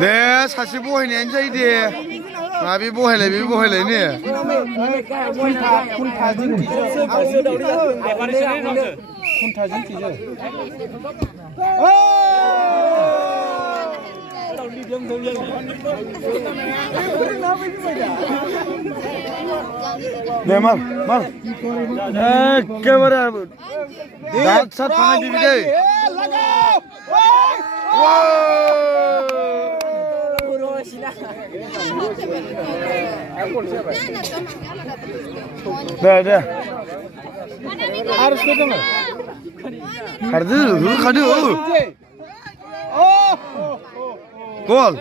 दे सासे बहायनायानो जायो दे माबे बहायलाय बे बहायलायनो दे मार एखेबारे दाद साद थांनाय दिबि दै दे आरो सोर दङ खारदो होखादो गल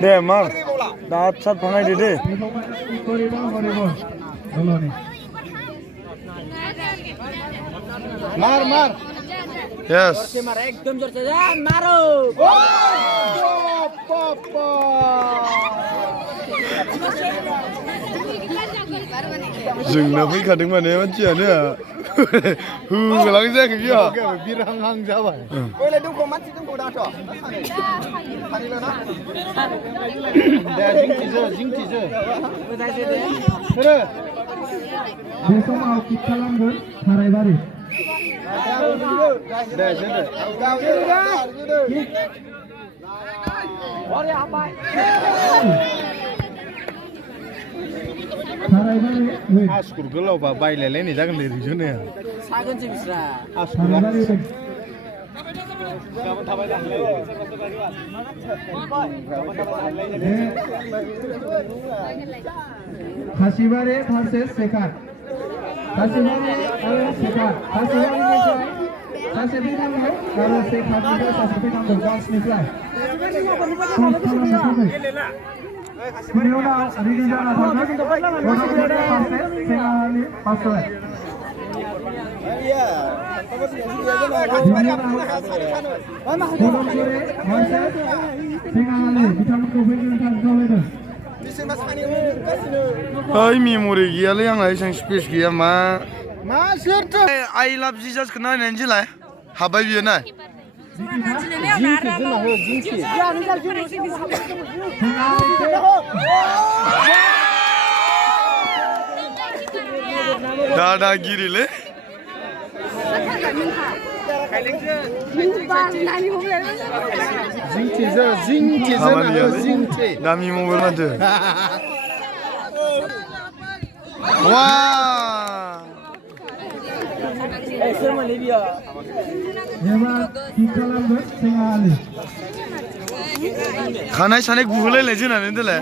दे मार दाद साद फांनायदो दे मार यस एकदम जोर से मारो जोंना फैखादों माने मानसियानो होलां जायाखै बियो बिरहांहां जाबाय ओइलाय दंखौ मानसि दंखौ दाथ' खानिल' ना दे जिंथिजो बे समाव किक खालामगोन थारायबारि दे जोदो थारायबारि आसुर गोलावबा बायलायलायनाय जागोन दे रिजोनो सागोनसो बिस्रा थारायबारि खासिबारि भार्सेस सेकार खासिबारि आरो सेकार खासिबारिनिफ्राय सासे फैनांगौ आरो सेकारनिफ्राय सासे फैनांगौ गार्लसनिफ्राय बिनि उनाव रेडि जाना थागोन गथ'फोरनि फारसे सेकारनि फारसे ओइ मेम'रि गैयालै आंहा एसां स्पेस गैया मा सोरथो आइ लाभ जिजासखौ नायनायनि जोलाय हाबबाय बियो ना दादागिरिलै दामि मबाइल माथो वा खानाय सानाय गुहोलायलाय जोंनानै देलाय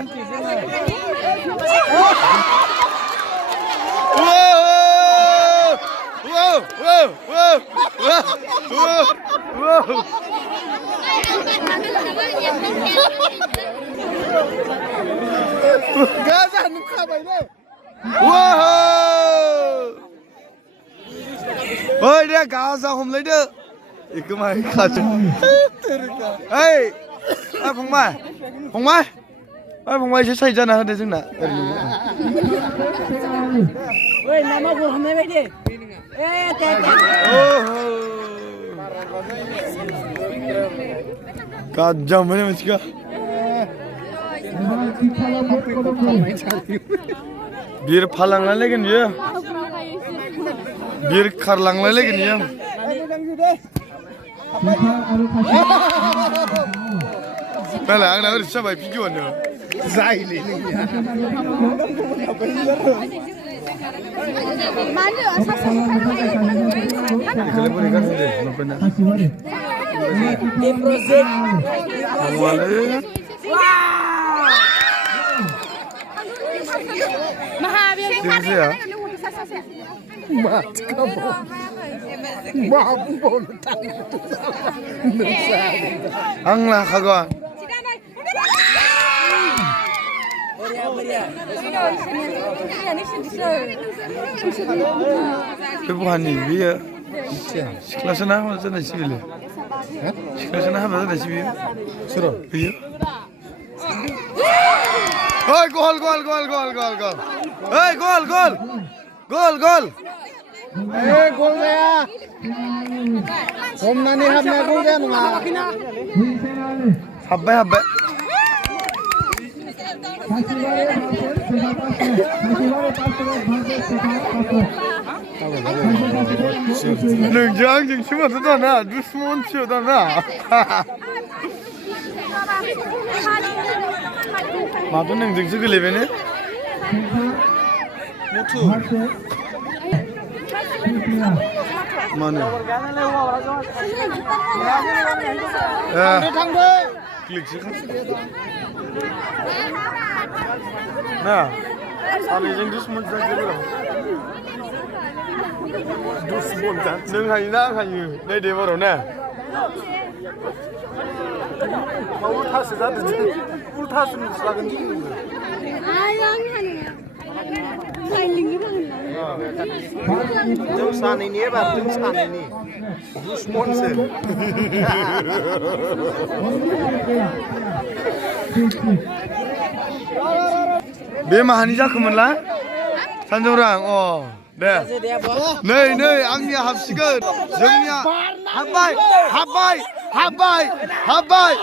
गाजा नुखाबायलै ओइ दे गाजा हमलायदो बेखौ माहाय खाथो ओइ फंबाय एसे साइड जाना होदो जोंना ओइ नामा गल हमनाय बायदि गाज्जा मोनो मानसिखौ बिर फालांलायलायगोन बियो बिर खारलांलायलायगोन बियो नालाय आंना ओरैसो जाबाय भिडिअ'आनो जायोलै आं लाखागोन बे बहानि बेयो सिख्लासो ना हाबा जानायसो बेलाय सिख्लासो ना हाबा जानायसो बेयो सोर बेयो Oi, gol. Hey, gol. गल जाया हमनानै हाबनाया गल जाया नङा हाबबाय नोंजों आंजोंसो माथो दाना दुश्मनसो दाना माथो नोंजोंसो गेलेबाय ने मानो क्लिकसो ना सानैजों दुश्मन जाजोबो दुश्मन जा नों हायोना आं हायो नायदो बाराव ना उल्थासो जादों उल्थासो नुस्लागोन जों सानैनि एबार जों सानैनि दुश्मनसो बे माहानि जाखोमोनला सानजौरां अ दे नै आंनिया हाबसिगोन जोंनिया हाबबाय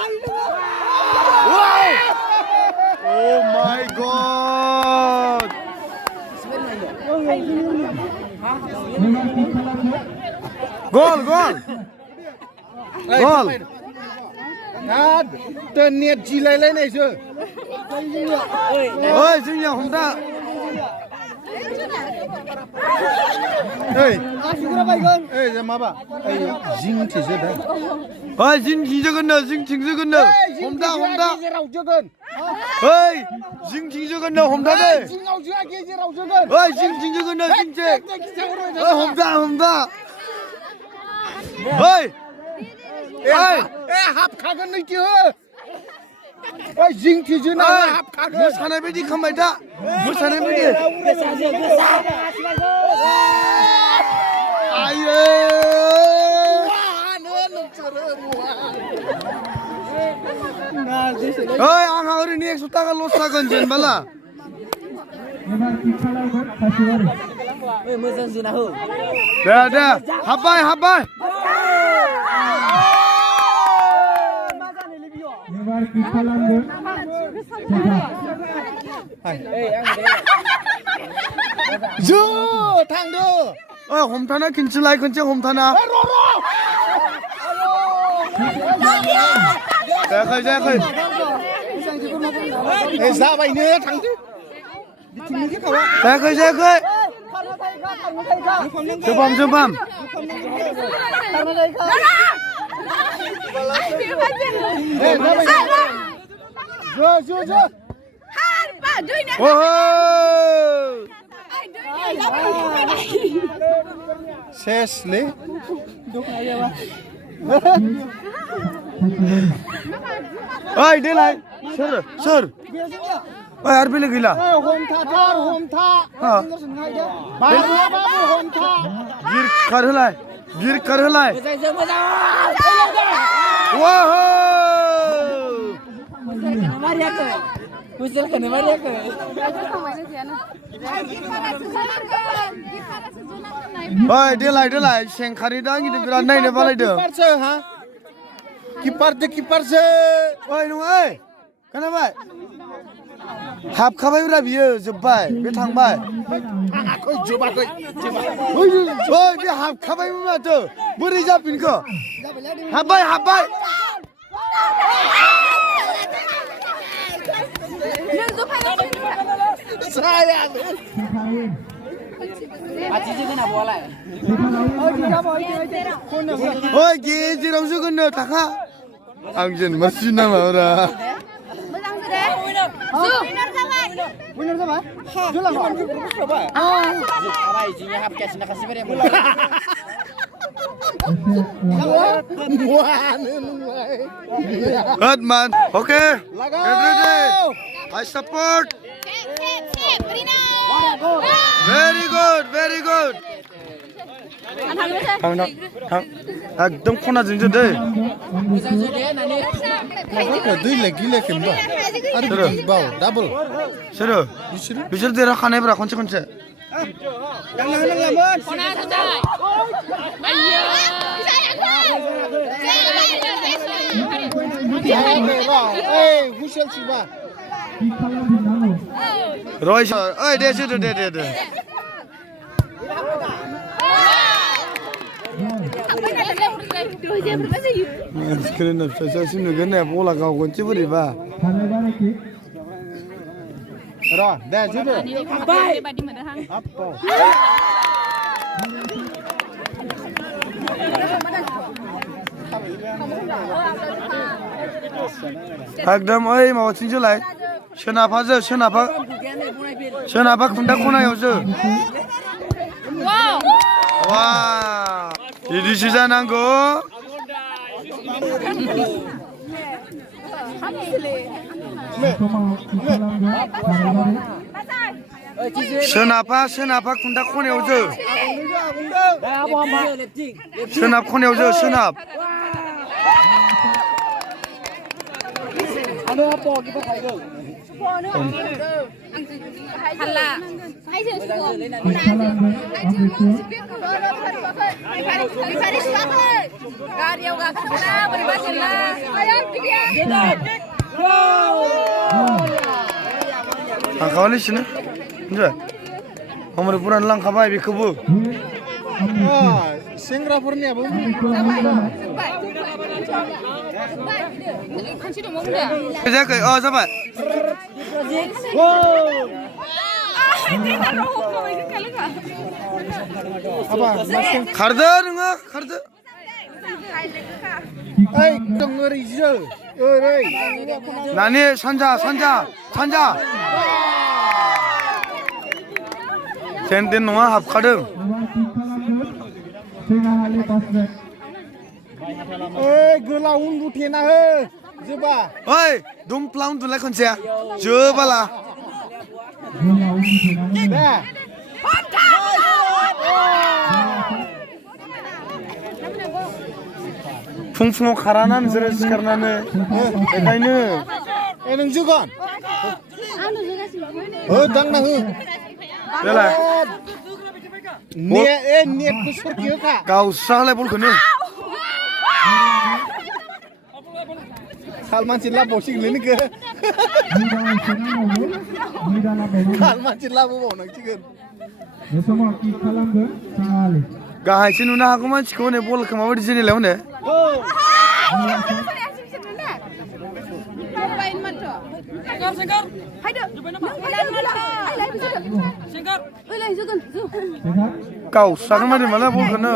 Oh my god Gol हाब दा नेट जिलायलायनायसो ओइ जोंनिया हमदा ओइ माबा जिंथिसो दा ओइ जिंथिंजोगोननो हमदा गेजेराव जोगोन ओइ जिंथिंजोगोननो हमदा दे जिङाव जोआ गेजेराव जोगोन ओइ जिंथिंजोगोननो जिंथिं ओइ हमदा ओइ हाबखागोन नैथि हो ओइ जिंथिजो ना हाबखागोन मोसानाय बायदि खालामबाय दा मोसानाय बायदि आयै ओइ आंहा ओरैनो 100 थाखा लस जागोन जेनबाला मोजां जोना हो दे हाबबाय এবার কি খালামগো जो थांदो ओइ हमथाना खिनसेलाय खनसे हमथाना जायाखै जाबायनो थांदो जायाखै जोबाम जो सेसलै ओइ देलाय सोर ओइ आरो बेलेग गैला हमथा बारलाबाबो हमथा गिर खारहोलाय ओइ देलाय सेंखारि दा आंनि बिराद नायनो बालायदों किपारसो ओइ नङा ओइ खोनाबाय हाबखाबायब्रा बियो जोब्बाय बे थांबाय जोबाखै ओइ बे हाबखाबायमोन माथो बोरै जाफिनखो हाबबाय ओइ गेजेराव जोगोननो थाखा आं जेनेबा सिनामाब्रा Good man. Okay. Get ready. I support. Very good. थां एकदम खनाजोंसो दै मोजां जोदे नानि दुइ लेग गिलेखोमबा आरो बाव डाबल सोरो बिसोर देरहाखानायब्रा खनसे खनसे हुसेल सिबा रय ओइ दे जोदो दे मानसिखौनो फिसासिम नुगोन ने बला गावगोनसो बोरैबा र दे जोदो एकदम ओइ माबाथिंसोलाय सोनाबा खुन्था खनायावसो वा बिदिसो जानांगौ सोनाबा खुन्था खनायावसो सोनाब खनायावसो सोनाब लांखाबायलै हमरे पुरान लांखाबाय बेखौबो सेंग्राफोरनियाबो जायाखै जाबाय खारदो नोङो खारदो नानि सानजा जेन नङा हाबखादों गोलाव उन्दुथेना हो जोबा ओइ दुमफ्ला उन्दुलाय खनसे जोबाला फुङाव खाराना नोंसोरो सिखारनानै बेखायनो नों जोगोन हो दांना हो बेलाय नेटखौ सरखि होखा गावस्रालाय बलखौनो साल मानसि लाबोबावसिगोनलै नोंखो साल मानसि लाबोबावनांसिगोन गाहायसो नुनो हागौ मानसिखौ हनै बलखौ माबायदि जेनेलाय हनै गावस्रागोन माने माला बलखौनो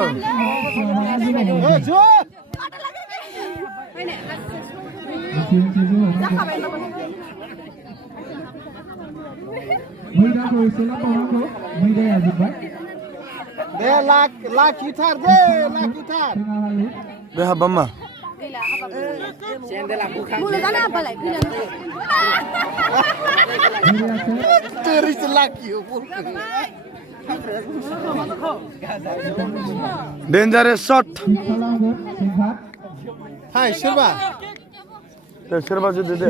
दे लाखिथार दे लाखिथार बे हाबा मा तेरिसो लाखियो डेन्जारेस शट हाय सोरबा सोरबा जुदो दे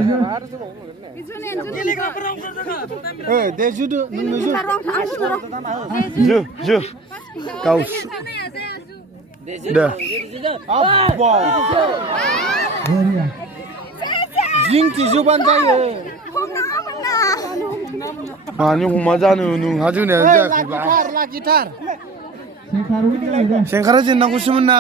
दे जुदो नोंनो जो गावस दे जिंथि जोबानो जायो मानि हमा जानो नोंहा जोंनिया जायाखैबा लाखिथार सेंखारा जेननांगौसोमोन ना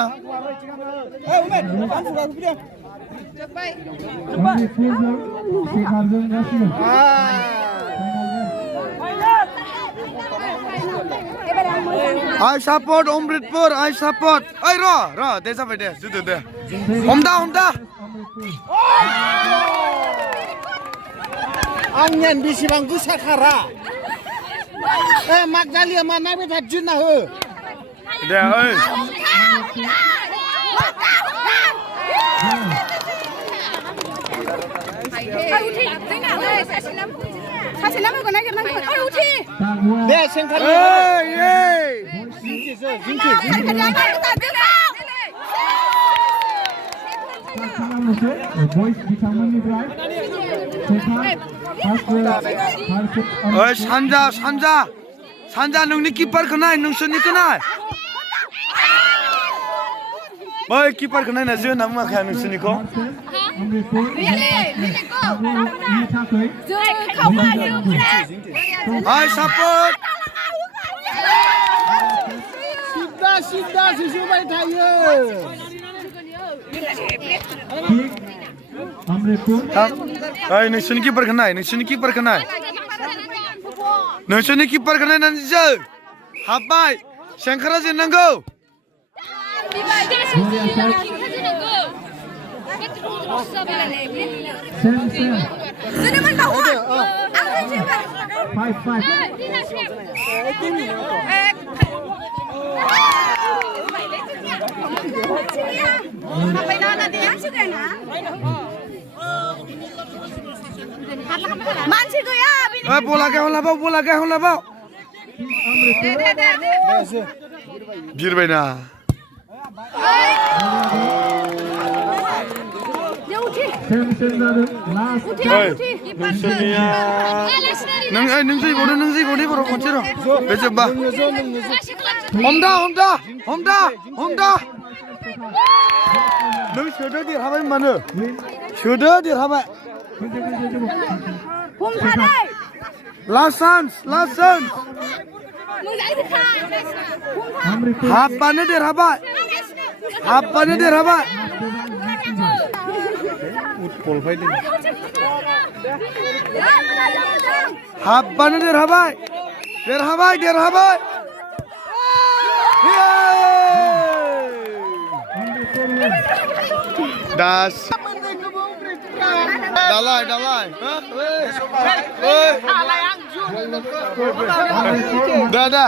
I support Omritpur. I support. Ay ra dे जाबाय दे जुदो दे हमदा आंनियान बेसेबां गोसा खारा मागदालिया मा नायबाय था जुना हो दे ओइ दे सेंखारि खालामनोसै बयस बिथांमोननिफ्राय ओइ सानजा सानजा सानजा नोंनि किपारखौ नाय नोंसोरनिखौ नाय ओइ किपारखौ नायना जो होनना बुङाखै नोंसोरनिखौ ओइ सापर्ट सिदा सुसुबाय थायो ओइ नोंसोरनि किपारखौ नाय नोंसोरनि किपारखौ नाय नोंसोरनि किपारखौ नायनानै जो हाबबाय सेंखारा जेननांगौ मानसि गैया बला गाहन लाबाव बिरबायना नों जैबावदो बर' खनसे र' बे जोब्बा हमदा नों सोदो देरहाबाय होनबानो सोदो देरहाबाय लास्ट चान्स हाबबानो देरहाबाय हाबबानो देरहाबाय दास दालाय दा